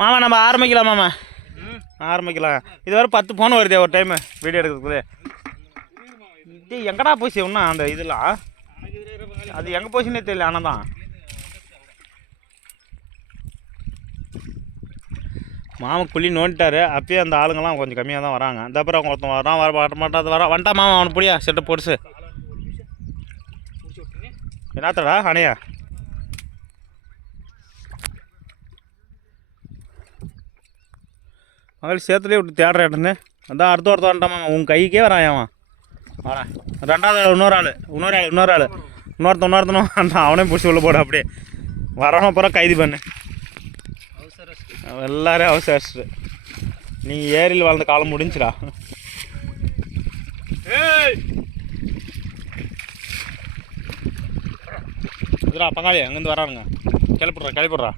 மாமா நம்ம ஆரம்பிக்கலாம் மாமா, ஆரம்பிக்கலாம். இது வரை 10 ஃபோன் வருதே ஒரு டைமு வீடியோ எடுக்கிறதுக்குள்ளே. இது எங்கடா போச்சு இன்னும் அந்த இதெல்லாம், அது எங்கே போச்சுன்னே தெரியல. ஆனால் தான் மாமா குழி நோண்டிட்டாரு. அப்பயே அந்த ஆளுங்கள்லாம் கொஞ்சம் கம்மியாக தான் வராங்க. இந்த அப்புறம் அவங்க ஒருத்தன் வரான், வர மாட்டாது வரான். வந்துட்டா மாமா அவனை புடியா செட்டை போடுச்சு. என்னத்தடா அணையா மகள் சேத்துலேயே விட்டு தேடுறேன்னு அதான் அடுத்த ஒருத்தன் வந்துட்டான். உன் கைக்கே வரான் வரேன். ரெண்டாவது இன்னொரு ஆள் இன்னொருத்தனும் வந்துட்டான். அவனே பிடிச்சி உள்ள போட. அப்படியே வரணும் அப்புறம் கைது பண்ணு. எல்லாரும் அவசரிச்சு நீங்கள் ஏரியில் வாழ்ந்த காலம் முடிஞ்சுடா. இதுடா பங்காளி அங்கேருந்து வரானுங்க. கிளப்பிட்றா.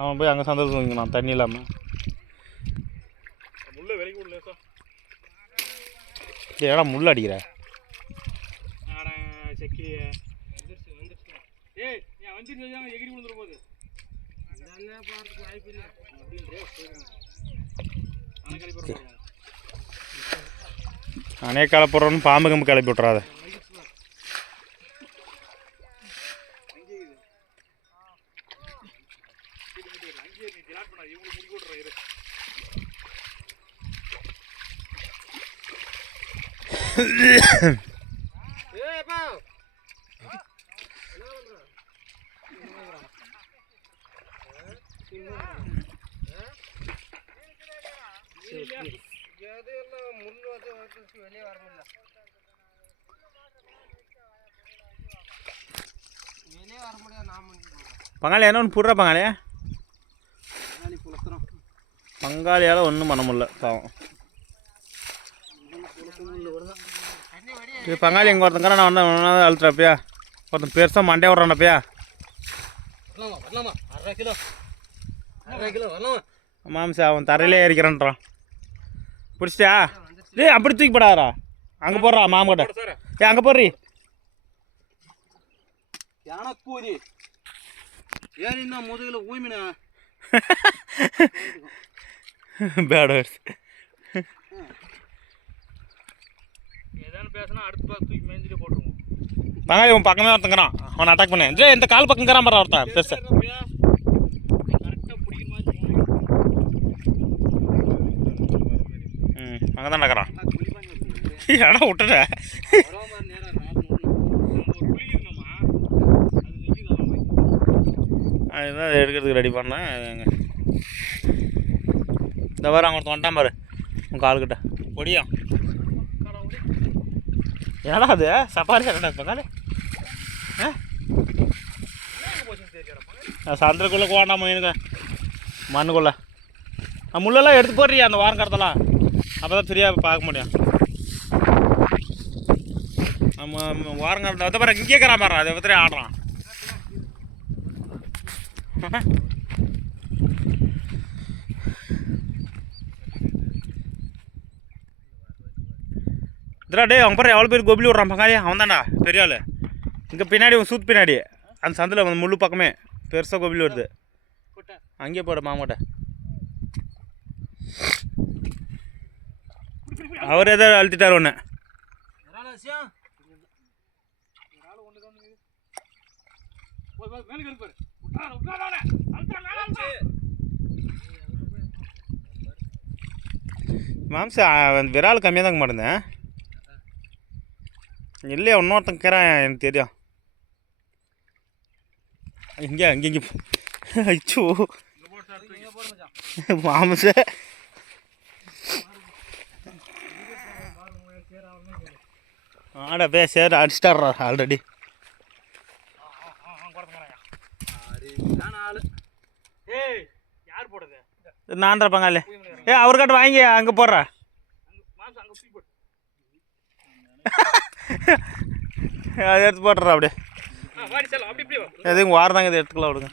அவன் போய் அங்கே சந்தோஷம் வாங்கினான் தண்ணி இல்லாமல். ஏடா முள் அடிக்கிற நானே கிளப்பிட்றோன்னு பாம்பு கம்பு கிளப்பி விட்றாத. பங்காளி என்ன ஒன்று போடுற பங்காளி, பங்காளியால் ஒன்றும் பண்ண முடியல பாவம். இது பங்காளி எங்கே ஒருத்தங்கிற நான் வந்தேன் அழுத்துறப்பையா ஒருத்தன் பெருசாக மண்டே விட்றானப்பையா. மாம்சா அவன் தரையிலே ஏறிக்கிறான்றான். பிடிச்சிட்டியா? டேய் அப்படி தூக்கி போடாதா, அங்கே போடுறா மாமகிட்ட. அங்கே போடுறீ ஏறினா முதுகுல ஊமினா பேட் வேர்ட்ஸ். ஏதாவது பேசினா அடுத்து தூக்கி மேஞ்சிட்டு போட்டுருவோம். பங்காளி உன் பக்கமே ஒருத்தங்கிறான், அவனை அட்டாக் பண்ணேன். ஜே இந்த கால் பக்கங்கிறான் பாரு ஒருத்தன் பெருசா. அங்கே தான் நடக்கிறான். இடம் விட்டுட்ட அதுதான் எடுக்கிறதுக்கு ரெடி பண்ணேன். இந்த பாரு அவங்க ஒருத்தன் வந்துட்டான் பாரு உன் கால்கிட்ட பொடியும். ஏடா அது சப்பாரி சட்டா பங்காளி சந்திரக்குள்ளே கோண்டாம எனக்கு மண்ணுக்குள்ளே முள்ளெல்லாம் எடுத்து போடுறியா அந்த வாரம் கடத்தலாம், அப்போ தான் ஃப்ரீயாக பார்க்க முடியும். நம்ம வாரம் கடத்த அதை பாரு இங்கே இருக்கிறான் பாரு, அதை பற்றி ஆடுறான். இதுடா டே அவங்க பாரு எவ்வளோ பேர் கொபிலி விட்றான் பங்காளி. அவன் தான்டா பெரிய ஆள். இங்கே பின்னாடி உன் சூத் பின்னாடி அந்த சந்தில் முள்ளு பக்கமே பெருசாக கொபிலி வருது. அங்கேயே போட மாமாட்ட அவர் எதாவது அழுத்திட்டார் ஒன்று. மாம்சா விரால் கம்மியாக தாங்க மாட்டேந்தேன். இல்லையா இன்னொருத்தன் கேட்குறான் எனக்கு தெரியும். இங்கே அச்சோ மாம்ச ஆடா பே சேர் அடிச்சிட்டாடுறா ஆல்ரெடி. நான்டா பங்காளி அவர்கிட்ட வாங்கி அங்கே போடுற. அது எடுத்து போட்டுறா அப்படியே. எதுவும் வாரதாங்க இது எடுத்துக்கலாம் விடுங்க.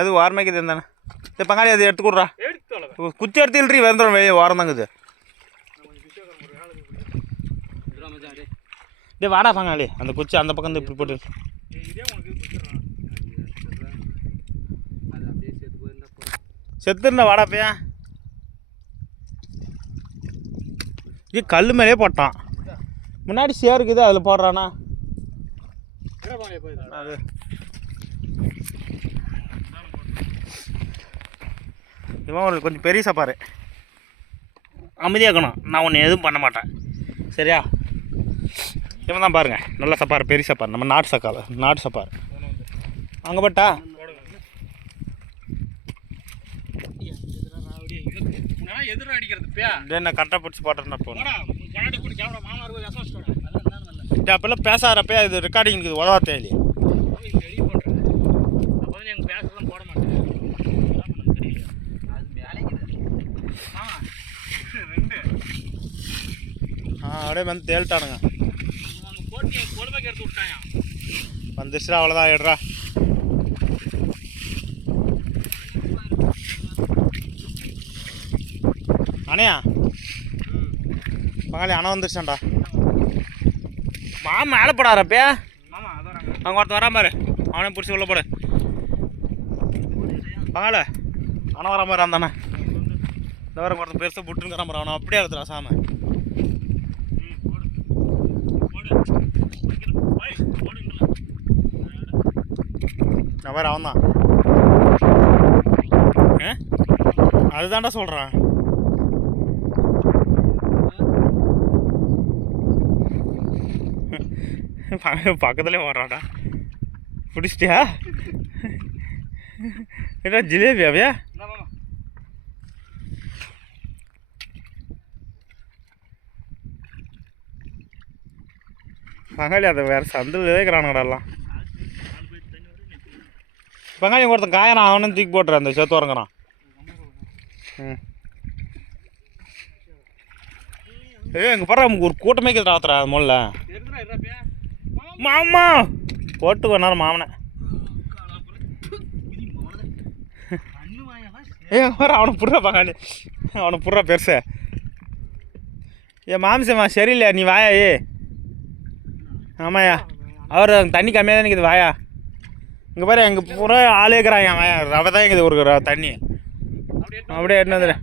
அது வாரமாக்கிது இருந்தானே சரி பங்காளி அது எடுத்து கொடுறா. குச்சி எடுத்து இல்லறி வந்துடும் வெளியே வாரம் தாங்க இது. டே வாடா பங்காளி அந்த குச்சி அந்த பக்கம் இப்படி போட்டு செத்துருந்தா வாடா பையா. இது கல் மேலே போட்டான். முன்னாடி சேர் இருக்குது அதில் போடுறானா அது. இவன் ஒரு கொஞ்சம் பெரிய சப்பாரு, அமைதியாக்கணும். நான் ஒன்று எதுவும் பண்ண மாட்டேன் சரியா. இவன் தான் பாருங்கள் நல்ல சப்பாரு, பெரிய சப்பாரு, நம்ம நாட்டு சப்பாரு. அங்கே போட்டா எதிர அடிக்கிறது என்ன கரெக்டாக பிடிச்சி போட்டேன்னா போகணும். அப்பெல்லாம் பேசாதப்ப இது ரெக்கார்டிங் இருக்குது உதவா தேவையில்லையே. அப்படியே வந்து தேல்ட்டானுங்க. வந்துச்சுடா அவ்வளோதான். எடுறா அணையா பங்காளி அணை வந்துருச்சான்டா. மாமா மேலே போடாரப்பே. அவங்க ஒருத்தர் வரான் பாரு, அவனே பிடிச்சி உள்ள போடு. பங்காள அணை வரான் பாரு அந்த அண்ணா. இந்த வர ஒருத்தன் பெருசாக புட்டுங்கிறான் பாரு, அவனை அப்படியே எடுத்துறான் சாம. நான் வேறு அவன் தான் அதுதான்டா சொல்கிறான். பக்கத்துலேயே வர்றான்டா. பிடிச்சிட்டியா? என்ன ஜிலேபியாவியா? பங்காளி அதை வேறு சந்தில் வைக்கிறானுங்கடா எல்லாம். பங்காளி ஒருத்தன் காயறான், அவனும் தூக்கி போட்டுறான் அந்த சேத்து வரங்கிறான். எங்கள் பாரு நமக்கு ஒரு கூட்டமே கேட்டு ஆத்துறா அது முதல்ல. மாமா போட்டு கொஞ்ச நேரம் மாமனை பாரு அவனை புடுறா பங்காளி, அவனை புடுறா பெருச. ஏன் மாமிசம்மா சரியில்லையா நீ வாயா. ஆமாயா அவர் தண்ணி கம்மியாக தான் நிற்குது வாயா. இங்கே பாரு எங்கள் பூரா ஆளே இருக்கிறான். என் வாயா ரவை தான் இருக்குது ஒரு தண்ணி அப்படியே என்ன வந்துடு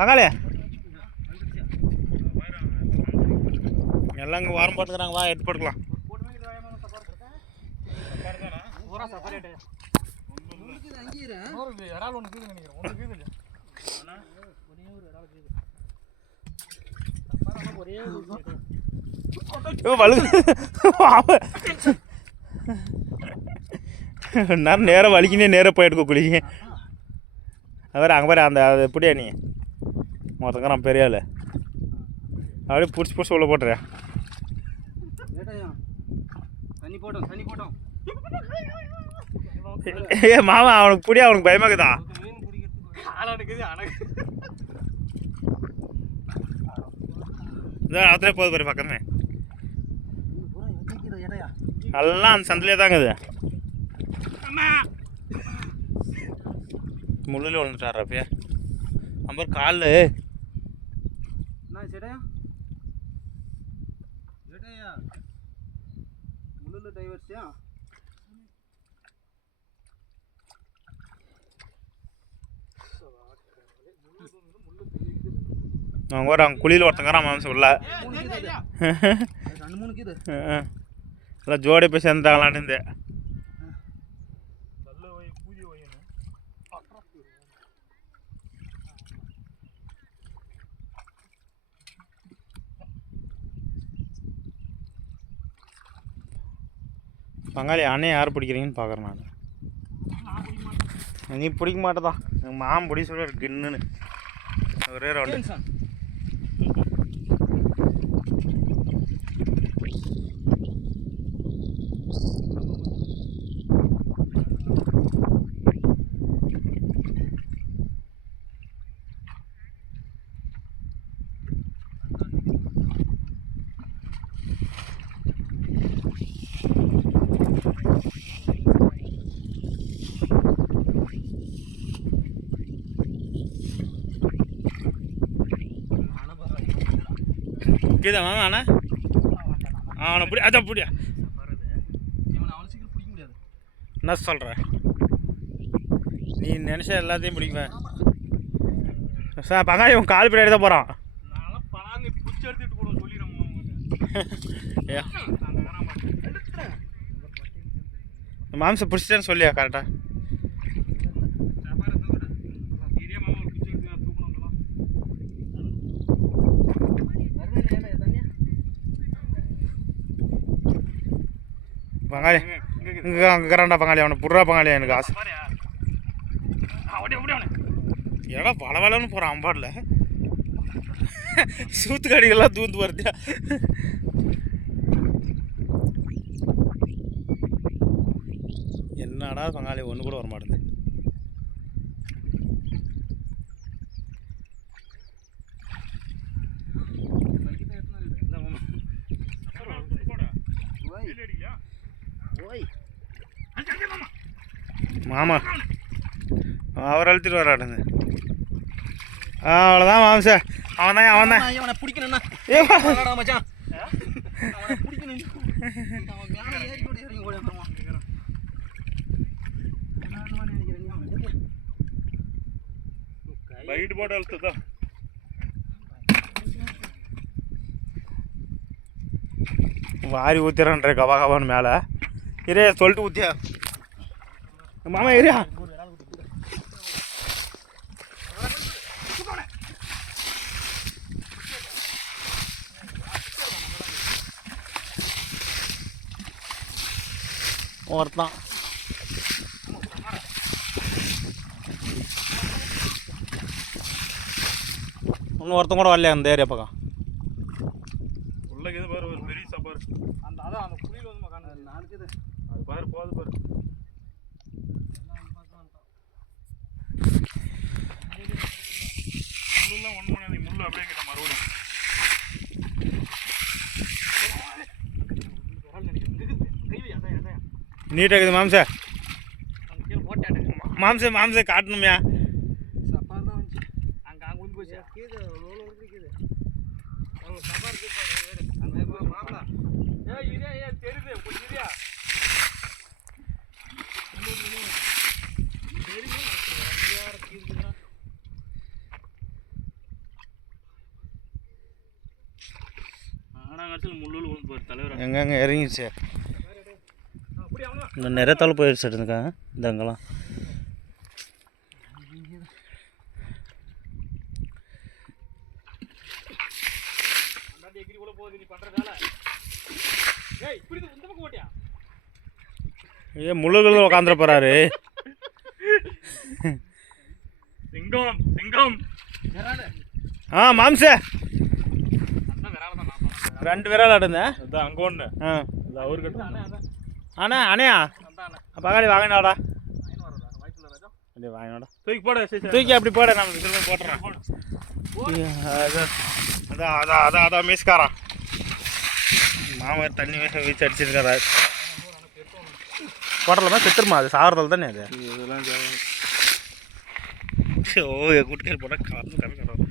பங்காளி. எல்லாம் இங்கே வாரம் போட்டுக்கிறாங்க, வா எடுத்து போட்டுக்கலாம். நேரம் வலிக்கினே நேராக போயிட்டு குளிக்க. அது அங்கே பாரு அந்த அது எப்படியா நீ மொத்தங்கிறான் பெரிய ஆள் அப்படியே பிடிச்சி உள்ள போட்டுறேன். ஏ மாமா அவனுக்கு பிடியா, அவனுக்கு பயமாக்குதா? அதே போகுது பாரு பக்கமே எல்லாம் அந்த சந்திலே தாங்குது. முள்ளில் விழுந்துட்டாரப்பே நம்பர் காலில். அவங்க ஒரு அவங்க குழியில் ஒருத்தங்கிறான் மாம்சம் உள்ள எல்லாம் ஜோடி போய் சேர்ந்துட்டாங்களான்னு இருந்து. பங்காளி அண்ணே யார் பிடிக்கிறீங்கன்னு பார்க்குறேன் நான். நீ பிடிக்க மாட்டேதான் எங்கள் மாமன் பிடிக்க சொல்ல கின்னுன்னு ஒரே ரவுண்டு. கீதா மாமா அண்ணா அவனை பிடி அதான் பிடியா என்ன சொல்கிறேன். நீ நினச்ச எல்லாத்தையும் பிடிப்பேன் சார். பங்காளி உன் கால் பின்னாடி தான் போகிறான். நான்லாம் பலாங்க பிடிச்சி எடுத்துட்டு கூட சொல்லிடுறோம். மாம்சம் பிடிச்சிட்டேன்னு சொல்லியா கரெக்டாக. பங்காளி இங்கே அங்கேறான்டா பங்காளி. அவனை புடுறா பங்காளி. எனக்கு ஆசை. ஏடா வளவலன்னு போகிறான் அம்பாடில். சூத்துக்காடிகள்லாம் தூந்து வருதியா. என்னடா பங்காளி ஒன்று கூட வர மாட்டேங்குது. மாமா அவர் அழுத்திட்டு வராடுங்க. அவ்வளோதான் மாம்ச. அவன் தான் அவனை பிடிக்கணும்னா மச்சான். பைட் போட்டு அழுத்ததா. வாரி ஊத்திரன்ற கவா கவான்னு மேலே இரு சொல்லிட்டு ஊத்தியா மாமா. ஏரியா ஒருத்தான் இன்னும் ஒருத்தன் கூட வரலையா அந்த ஏரியா பக்கம். உள்ள இது பாரு ஒரு பெரிய சாப்பாடு. அந்த அதான் அந்த புளியில் வந்து மகான் நானுக்குது. அது பாரு போகுது பாரு. முள்ளெல்லாம் ஒன்று பண்ணி முள்ளு அப்படியே கிட்ட மறுபடியும் நீட்டாக இருக்குது மாம்ச. மாம்ச காட்டணுமியா. எங்கெங்க இறங்கிடுச்சு. இந்த நிறைய தலை போயிடுச்சு எடுத்துக்காங்க. இந்த அங்கெல்லாம் ஏன் முள்ளுகள் உக்காந்துட போறாரு. சிங்கம் சிங்கம். மாம்ச 2 விரல் ஆடுந்தேன். அங்கே ஒன்று அவர்கிட்ட அண்ணா அண்ணையா பகாளி வாங்கினாடா. வாங்கினாடா தூக்கி போட. தூக்கி அப்படி போட. நம்ம திரும்ப போட்டுறேன். அதான் அதான் அதான் அதான் மீஸ்காரான் மாமா தண்ணி வீச்சு அடிச்சிருக்காரா. போட்டலாமா செத்துருமா? அது சாகிறதால தானே அது. இதெல்லாம் ஓ கூட்டுக்காரி போட்டால் கலந்து கம்மி கட்டுறோம்.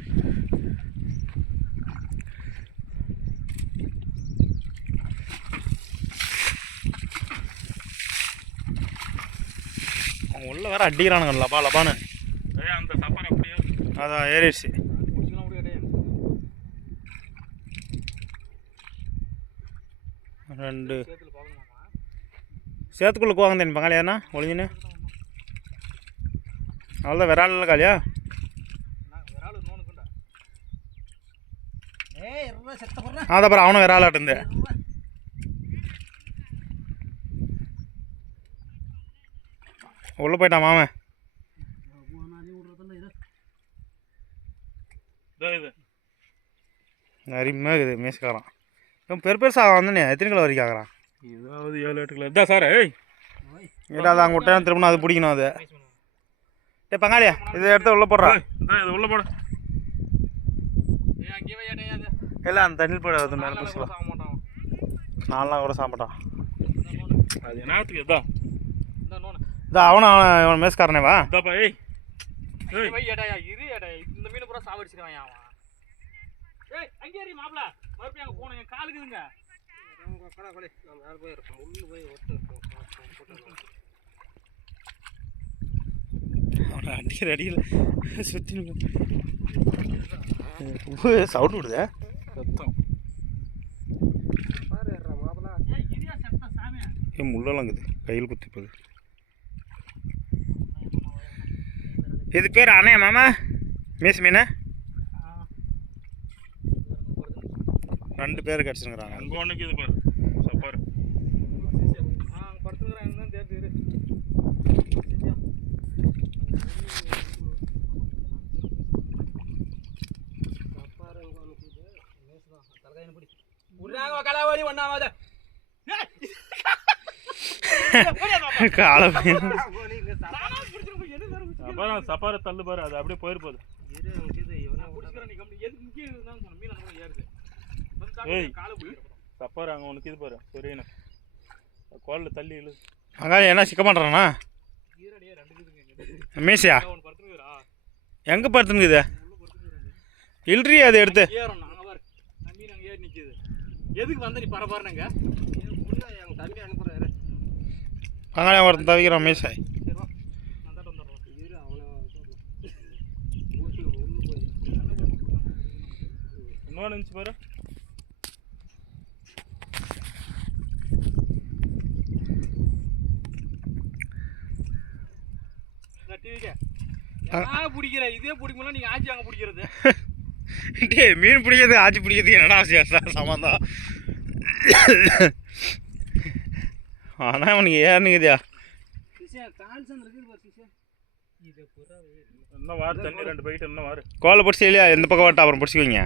அவன் உள்ள வேற அடிக்கிறானுங்க லபா லபான்னு. அந்த சாப்பாடு அப்படியே அதான் ஏறிடுச்சு. ரெண்டு சேத்துக்குள்ளே போவாங்க தண்ணி பங்காளியாண்ணா ஒளிஞ்சுன்னு. அவ்வளோதான் விரால் காலியா. அதான் அப்புறம் அவனும் விராலாட்டு. உள்ளே போயிட்டான் மாமன். அருமையாக இருக்குது மேஸ்காரன். இவன் பெருசாக வந்தனே எத்தனை கிலோ வரைக்கும் ஆகிறான்? ஏதாவது 7-8 கிலோ இதான் சார். ஏய் ஏதாவது அங்கே விட்டா திரும்ப அது பிடிக்கணும். அது ஏ பங்காளியா இதை எடுத்து உள்ளே போடுறான். இது உள்ளே போட. இல்லை அந்த தண்ணியில் போட அது மேலே பிடிச்சிக்கலாம். 4 நாள் கூட சாப்பிட்டான். அது என்னத்துக்கு இதான் இதான் அவனும் இவன் மேஸ்காரனேவா. இதாப்பா. ஏய் இந்த மீன் பூரா சாவடிச்சுக்கிறான் அவன். ஏய் அங்கே ஏறி மாப்ள மறுபடியும் அங்கே போனேன். என் காலுக்குதுங்க. அடிக்கிற அடியில் சுற்றி சவுண்ட் விடுதே சத்தம். ஏன் முள்ளெல்லாம் இருக்குது கையில் குத்தி போகுது. இது பேர் அணையா மாமா மீஸ் மீன்? 2 பேர் கிடச்சிருங்கிறாங்க. அங்கே ஒன்றுக்கு இது பாரு சப்பார். படுத்துக்கிறாங்க தேர்த்து சப்பாரை தள்ளு பாரு, அது அப்படியே போயிருப்போது. ஏய் சப்பாரு அங்கே ஒன்றுக்கு இது பாரு சரிண்ணா கோலில் தள்ளி இழு. அங்கே என்ன சிக்க மாட்டேறானா மீசியா? எங்கே படுத்துனுக்குது? இல்றி அது எடுத்து எதுக்கு வந்து நீ பரபாருங்க எங்கள் தம்பி அனுப்புறாரு. அங்கே ஒருத்தன் தவிக்கிறான் மீசாய். இன்னொன்று இருந்துச்சு பாரு. பிடிக்கிற இதே பிடிக்கல நீங்க ஆச்சி அங்கே பிடிக்கிறது. டே மீன் பிடிக்கிறது ஆச்சி பிடிக்கிறது என்னடா சம்மந்தம்? ஆனால் அவனுக்கு ஏறுனுக்குதியா இன்னும் வாரு தண்ணி 2 பைக்கிட்டு இன்னும் வாரு. கோலை பிடிச்சி இல்லையா? எந்த பக்கம் வரட்டா அப்புறம் பிடிச்சிக்குவீங்க.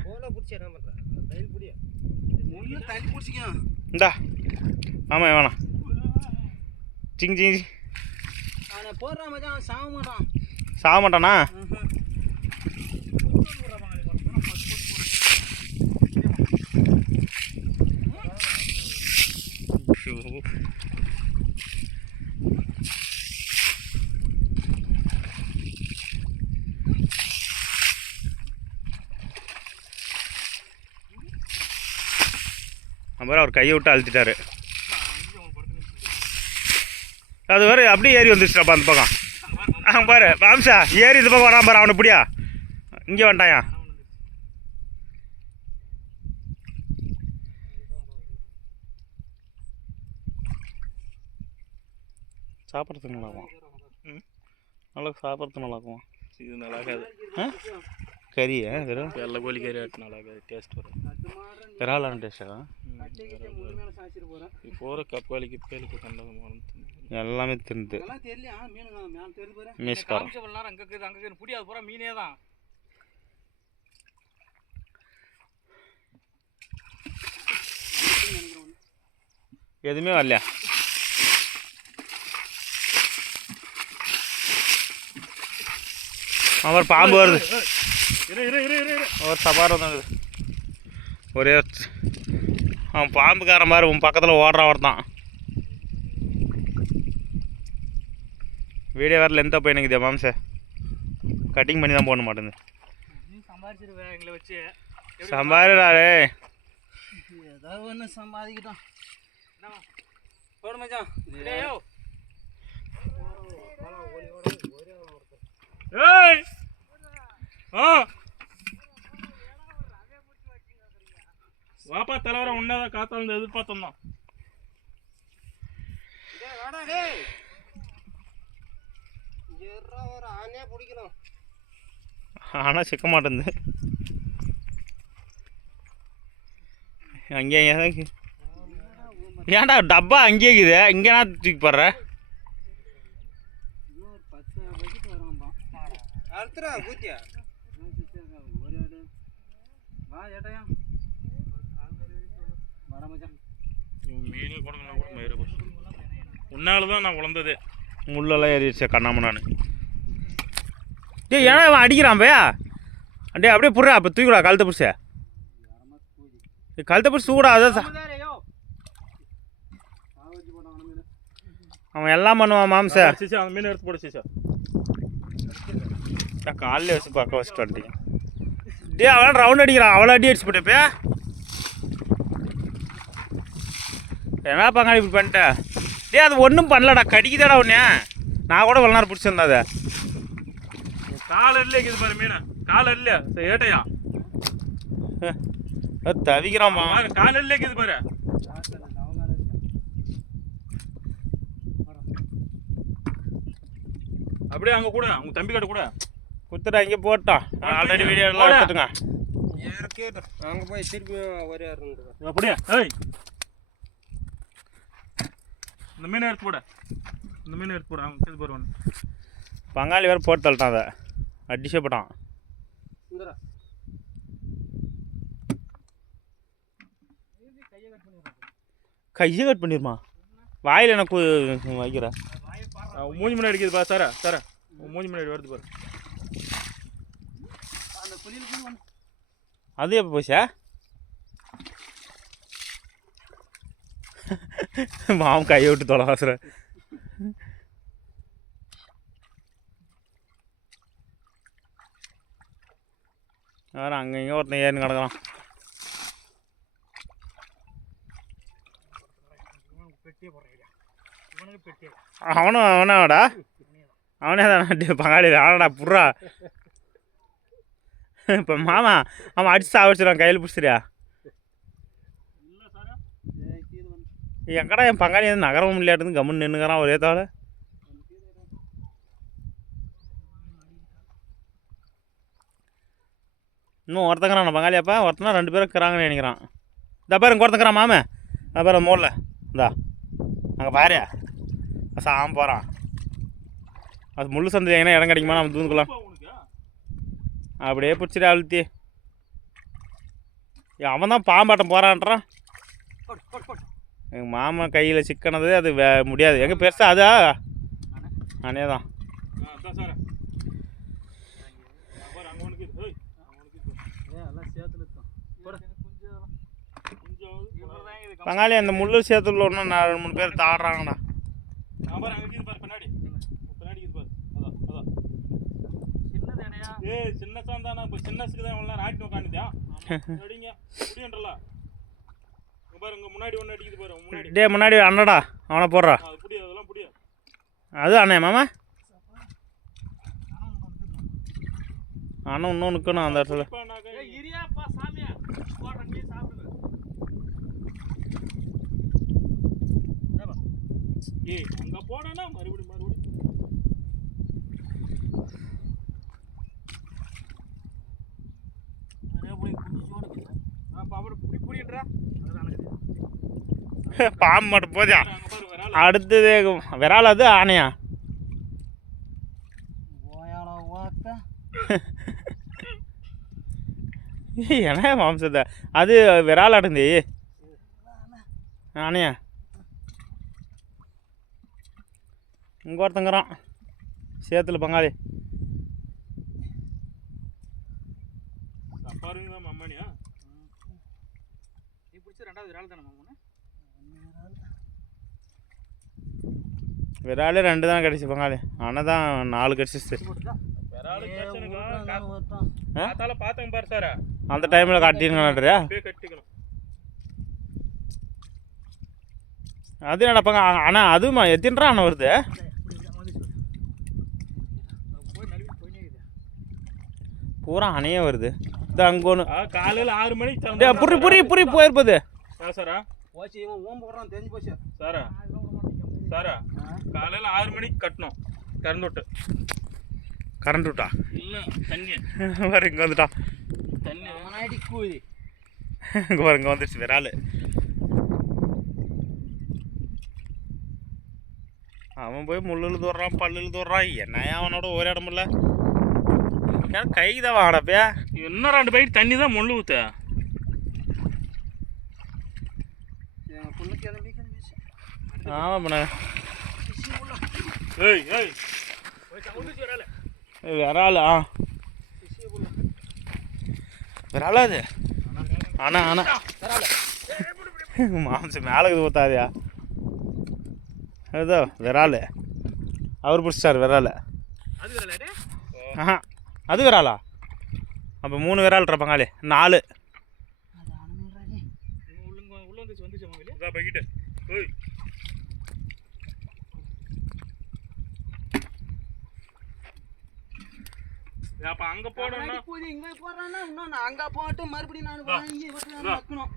இந்தா ஆமாம் வேணாம் சிங் சிங் போடுறான் மச்சான் சாக மாட்டான். சாக மாட்டானா? அப்புறம் அவர் கையை விட்டு அழுத்திட்டாரு. அது வேறு அப்படியே ஏறி வந்துச்சுட்டாப்பா அந்த பக்கம். பாரு மாம்சா ஏறி இந்த பக்கம் வரான் பாரு. அவனை பிடியா இங்கே வந்துட்டாயா? சாப்பிட்றதுக்கு நல்லாக்கும். நல்லா சாப்பிட்றதுக்கு நல்லாக்கும். இது நல்லாக்காது. கறி வெறும் வெள்ளை கோழி கறி ஆட்டு நல்லாக்காது. டேஸ்ட் வரும். பெறாலான டேஸ்ட்டாக போகிற கப்பாளிக்கு பேலுக்கு கண்டது எல்லாமே தின்னுது. மீஸ்காரம் அங்கே புடியாது பூரா மீனே தான். எதுவுமே வரலையா? அவர் பாம்பு வருது. ஒரு சபார் வந்து ஒரே அவன் பாம்புக்காரன் மாதிரி உன் பக்கத்தில் ஓடுறான் ஒருத்தான். வீடியோ வேறு லென்த்தாக போயினுக்குதே மாம்சே. கட்டிங் பண்ணி தான் போட மாட்டேங்குது. சம்பாதிச்சிருவேன் எங்களை வச்சு. சம்பாதிடாரு ஏதாவது ஒன்று சம்பாதிக்கிட்டோம். போடு மச்சான். ஏய் வாப்பா தலைவர உன்னதான் காத்தால எதிர்பார்த்தோம் தான். ஆனால் சிக்க மாட்டேங்குது. அங்கேயே ஏன்டா டப்பா அங்கேயே இருக்குது. இங்கே நான் தூக்கி போடுற மீனே கொடுக்கணும் கூட மயிர உன்னால தான் நான் உழந்ததே. முள்ளெல்லாம் ஏறிடுச்சு கண்ணாம. நான் டே ஏன்னா அவன் அடிக்கிறான் பையா. டே அப்படியே புடுறா. அப்போ தூக்கிடா கழுத்தை பிடிச்ச. கழுத்தை பிடிச்சி தூக்கிடா. அதான் அவன் எல்லாம் பண்ணுவான் மாம்சா. சிசா அந்த மீன் எடுத்து போடு சிசா. நான் காலையில் வச்சு பக்கம் வச்சுட்டு வந்துட்டேன். டே அவன் ரவுண்ட் அடிக்கிறான். அவ்வளோ அடி அடிச்சு போட்டேப்பா. என்ன பங்காளி இப்படி பண்ணிட்டேன்? டே அது ஒன்றும் பண்ணலடா. கடிக்குதாடா ஒன்று. நான் கூட இவ்வளோ நேரம் பிடிச்சிருந்தேன் அதை. காலர்ல இருக்குது பாரு மீன். காலர்ல ஏட்டையா தவிக்கிறான்ப்பா. காலர்ல இருக்குது பாரு. அப்படியே அங்க கூட உங்க தம்பி கிட்ட கூட குத்துட்டு அங்கே போட்டான். ஆல்ரெடி வீடியோ எல்லாம் எடுத்துட்டுங்க. அங்கே போய் திருப்பி ஒரே அப்படியே ஏய் இந்த மீன் எடுத்து போட. இந்த மீன் எடுத்து போட. அவங்க சேர்த்து போடுவாங்க. பங்காளி வேறு போட்டு தள்ளிட்டான். அதை அடிச்சே போட்டான். கையை கட் பண்ணிடுமா? வாயில் எனக்கு வைக்கிற மூஞ்சி முன்னாடி அடிக்குது பா சாரா. சாரா மூஞ்சி முன்னாடி வருது பாரு. அது எப்போ போச்சா? மாம் கையை விட்டு தொலைவாசுற. வேறு அங்கங்கே ஒருத்தன் ஏறின்னு கிடக்குறான். அவனாடா அவனே தான் பங்காளி ஆனடா புட்றா. இப்போ மாமா அவன் அடிச்சு சாவடிச்சிடான். கையில் பிடிச்சிரியா? எங்கடா என் பங்காளி வந்து நகரமும் இல்லையாட்டு கம்முன்னு நின்றுக்கிறான் ஒரே தாள். இன்னும் ஒருத்தங்கிறான் பங்காளியாப்பா. ஒருத்தனா 2 பேரும் இருக்கிறாங்கன்னு நினைக்கிறான். இந்த பாரு இங்கே ஒருத்தங்கிறான் மாமே. அந்த பாரு மோடில் இந்தா அங்கே பாரு சாம போகிறான். அது முள்ளு சந்தை எங்கன்னா இடம் கிடைக்குமா நம்ம தூந்துக்கலாம். அப்படியே பிடிச்சிட்டு அழுத்தி அவன் தான் பாம்பாட்டம் போகிறான்றான். எங்கள் மாமா கையில் சிக்கனது அது முடியாது. எங்கே பெருசா அதா அனே தான். பங்காளி அந்த முள்ளு சேத்துல ஒன்றும் 2-3 பேர் தாடுறாங்கண்ணா. சின்ன சாந்தானா இப்போ சின்னசுக்கு தான் எவ்வளோ ஆட்டி உட்காந்துதா அடிங்க முடியன்றல பாரு இங்கே முன்னாடி ஒன்று அடிக்குது பாரு. முன்னாடி டே முன்னாடி அண்ணடா அவனை போடுறா. அது புடி அதெல்லாம் புடி. அது அண்ணே மாமா அண்ணன் இன்னும் நிற்கணும் அந்த இடத்துல. ஏய் அங்கே போனா மறுபடியும் பாம்பு மட்டும் போதா. அடுத்தது விரால் அது ஆனையா? என்ன மாம்சத்தை அது விரால் அடந்து ஆனையா? இங்கே ஒருத்தங்கிறான் சேத்துல பங்காளி. அம்மானியா நீ பிடிச்ச 2வது விரால் தானே மாமா? விராலே 2 தான் கிடச்சி பங்காளி. ஆனால் தான் 4 கிடச்சிச்சு. பார்த்தேன் பாரு சார். அந்த டைமில் காட்டிருங்கண்ணா கட்டிக்கணும். அது நடப்பாங்க. ஆனால் அதுமா எத்தின்றா அண்ணன் வருது. பூரா அணையே வருது. இது அங்கே ஒன்று காலையில் 6 மணிக்கு புரி புரி புரி போயிருப்பது சாரா. தெரிஞ்சு போச்சு சாரா. சாரா காலையில் 6 மணிக்கு கட்டணும் கரண்ட் விட்டா இல்லை தண்ணி வேறு இங்கே வந்துட்டான். தண்ணி இங்கே பாரு இங்கே வந்துடுச்சு விரால். அவன் போய் முள்ளில் தூடுறான் பல்லில் தூடுறான். என்னையா அவனோட ஒரு இடம் இல்லை. ஏன்னா கைக்கு தான் வாங்கடப்பே. இன்னும் 2 பைட் தண்ணி தான் முள்ளு ஊற்ற. ஆமாம் பண்ண ஏய் ஏய் விரால். விரால் அது ஆனால் மாம்சம் மேலே இது ஊற்றாதியா? ஏதோ விரால் அவர் பிடிச்சிட்டார் விரால். ஆஹா அது விராலா? அப்போ 3 விரால்ற பங்காளி 4. பைக்கிட்டு ஏய் அப்ப அங்க போடணும் போய் இங்க போடுறான்னா இன்னும் நான் அங்க போட்டு மறுபடியும் நான் வாங்கி வைக்கணும்.